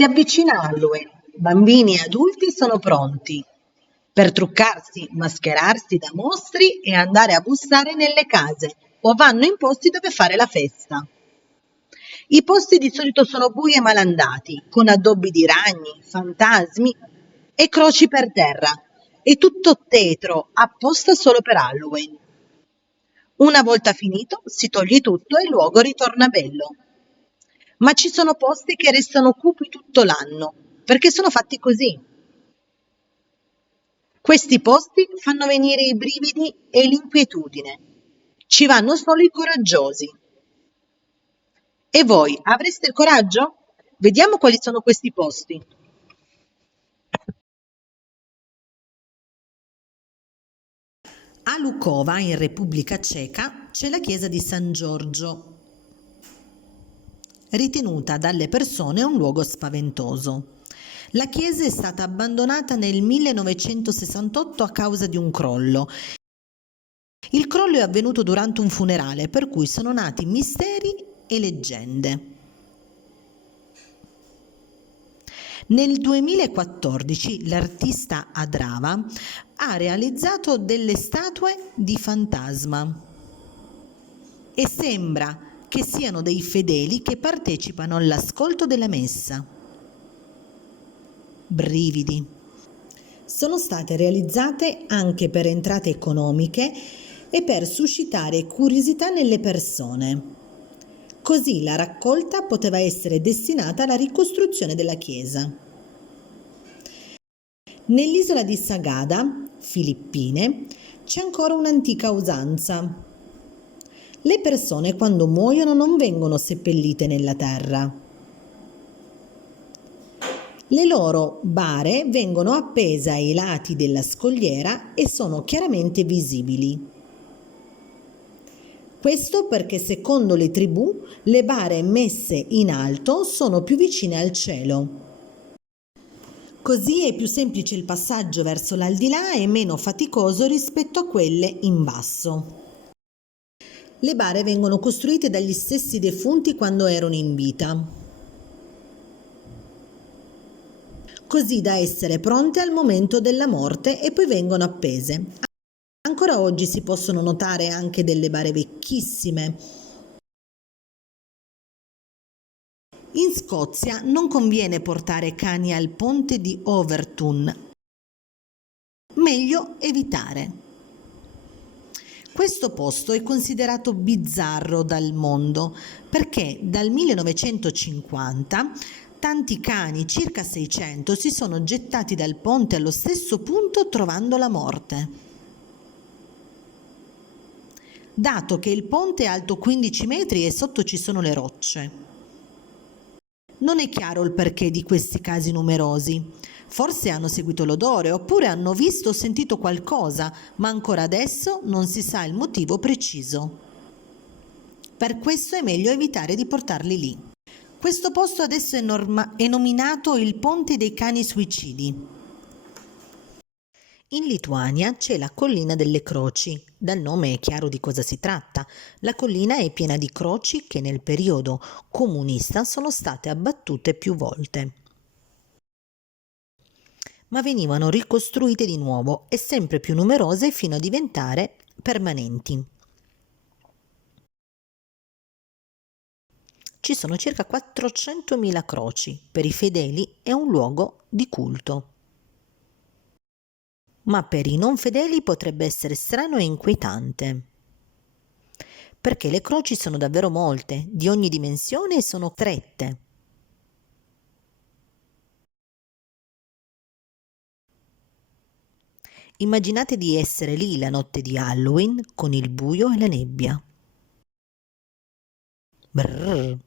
Si avvicina Halloween, bambini e adulti sono pronti per truccarsi, mascherarsi da mostri e andare a bussare nelle case o vanno in posti dove fare la festa. I posti di solito sono bui e malandati, con addobbi di ragni, fantasmi e croci per terra, e tutto tetro, apposta solo per Halloween. Una volta finito, si toglie tutto e il luogo ritorna bello. Ma ci sono posti che restano cupi tutto l'anno, perché sono fatti così. Questi posti fanno venire i brividi e l'inquietudine. Ci vanno solo i coraggiosi. E voi avreste il coraggio? Vediamo quali sono questi posti. A Lukova, in Repubblica Ceca, c'è la chiesa di San Giorgio, ritenuta dalle persone un luogo spaventoso. La chiesa è stata abbandonata nel 1968 a causa di un crollo. Il crollo è avvenuto durante un funerale, per cui sono nati misteri e leggende. Nel 2014 l'artista Adrava ha realizzato delle statue di fantasma e sembra che siano dei fedeli che partecipano all'ascolto della messa. Brividi. Sono state realizzate anche per entrate economiche e per suscitare curiosità nelle persone. Così la raccolta poteva essere destinata alla ricostruzione della chiesa. Nell'isola di Sagada, Filippine, c'è ancora un'antica usanza. Le persone quando muoiono non vengono seppellite nella terra. Le loro bare vengono appese ai lati della scogliera e sono chiaramente visibili. Questo perché secondo le tribù le bare messe in alto sono più vicine al cielo. Così è più semplice il passaggio verso l'aldilà e meno faticoso rispetto a quelle in basso. Le bare vengono costruite dagli stessi defunti quando erano in vita, così da essere pronte al momento della morte, e poi vengono appese. Ancora oggi si possono notare anche delle bare vecchissime. In Scozia non conviene portare cani al ponte di Overtoun. Meglio evitare. Questo posto è considerato bizzarro dal mondo perché dal 1950 tanti cani, circa 600, si sono gettati dal ponte allo stesso punto trovando la morte. Dato che il ponte è alto 15 metri e sotto ci sono le rocce. Non è chiaro il perché di questi casi numerosi. Forse hanno seguito l'odore oppure hanno visto o sentito qualcosa, ma ancora adesso non si sa il motivo preciso. Per questo è meglio evitare di portarli lì. Questo posto adesso è nominato il Ponte dei Cani Suicidi. In Lituania c'è la Collina delle Croci. Dal nome è chiaro di cosa si tratta. La collina è piena di croci che nel periodo comunista sono state abbattute più volte, ma venivano ricostruite di nuovo e sempre più numerose fino a diventare permanenti. Ci sono circa 400.000 croci. Per i fedeli è un luogo di culto. Ma per i non fedeli potrebbe essere strano e inquietante, perché le croci sono davvero molte, di ogni dimensione, e sono strette. Immaginate di essere lì la notte di Halloween con il buio e la nebbia. Brrr.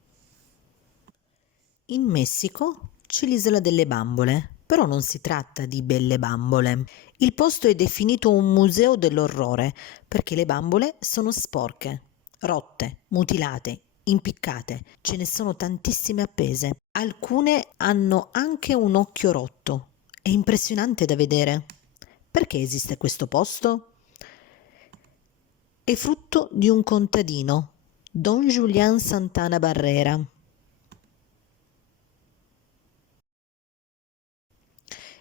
In Messico c'è l'isola delle bambole, però non si tratta di belle bambole. Il posto è definito un museo dell'orrore perché le bambole sono sporche, rotte, mutilate, impiccate. Ce ne sono tantissime appese. Alcune hanno anche un occhio rotto. È impressionante da vedere. Perché esiste questo posto? È frutto di un contadino, Don Julián Santana Barrera.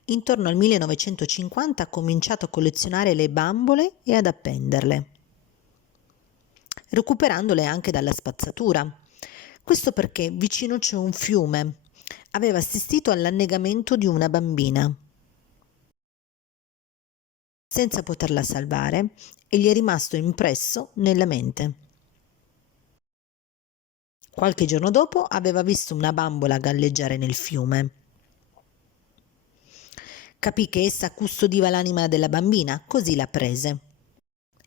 Intorno al 1950 ha cominciato a collezionare le bambole e ad appenderle, recuperandole anche dalla spazzatura. Questo perché vicino c'è un fiume. Aveva assistito all'annegamento di una bambina. Senza poterla salvare, e gli è rimasto impresso nella mente. Qualche giorno dopo aveva visto una bambola galleggiare nel fiume. Capì che essa custodiva l'anima della bambina, così la prese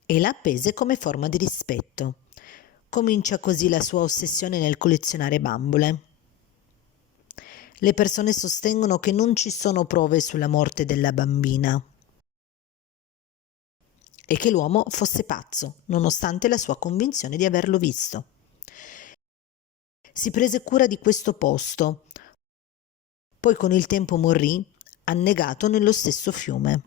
e la appese come forma di rispetto. Comincia così la sua ossessione nel collezionare bambole. Le persone sostengono che non ci sono prove sulla morte della bambina e che l'uomo fosse pazzo, nonostante la sua convinzione di averlo visto. Si prese cura di questo posto, poi con il tempo morì, annegato nello stesso fiume.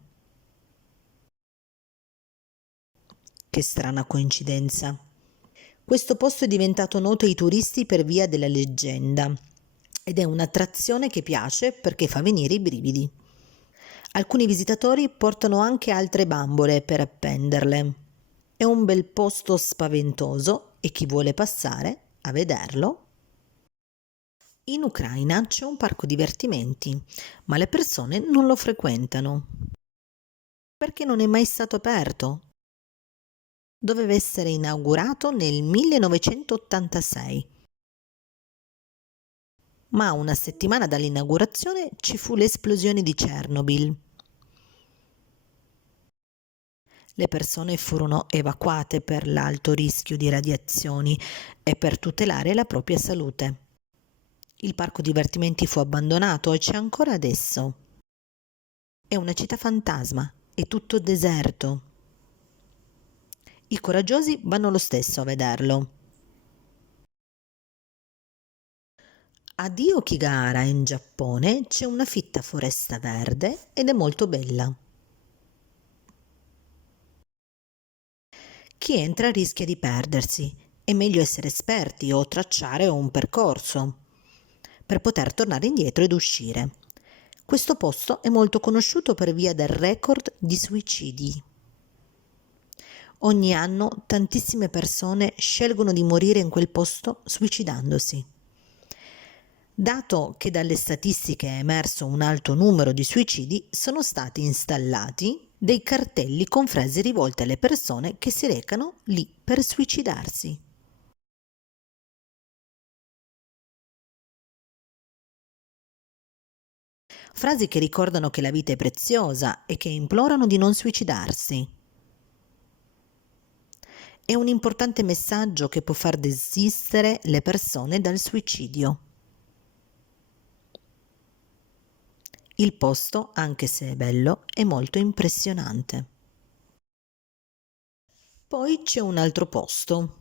Che strana coincidenza. Questo posto è diventato noto ai turisti per via della leggenda ed è un'attrazione che piace perché fa venire i brividi. Alcuni visitatori portano anche altre bambole per appenderle. È un bel posto spaventoso e chi vuole passare a vederlo. In Ucraina c'è un parco divertimenti, ma le persone non lo frequentano perché non è mai stato aperto. Doveva essere inaugurato nel 1986. Ma una settimana dall'inaugurazione ci fu l'esplosione di Chernobyl. Le persone furono evacuate per l'alto rischio di radiazioni e per tutelare la propria salute. Il parco divertimenti fu abbandonato e c'è ancora adesso. È una città fantasma, è tutto deserto. I coraggiosi vanno lo stesso a vederlo. A Diokigahara in Giappone c'è una fitta foresta verde ed è molto bella. Chi entra rischia di perdersi, è meglio essere esperti o tracciare un percorso per poter tornare indietro ed uscire. Questo posto è molto conosciuto per via del record di suicidi. Ogni anno tantissime persone scelgono di morire in quel posto suicidandosi. Dato che dalle statistiche è emerso un alto numero di suicidi, sono stati installati dei cartelli con frasi rivolte alle persone che si recano lì per suicidarsi. Frasi che ricordano che la vita è preziosa e che implorano di non suicidarsi. È un importante messaggio che può far desistere le persone dal suicidio. Il posto, anche se è bello, è molto impressionante. Poi c'è un altro posto,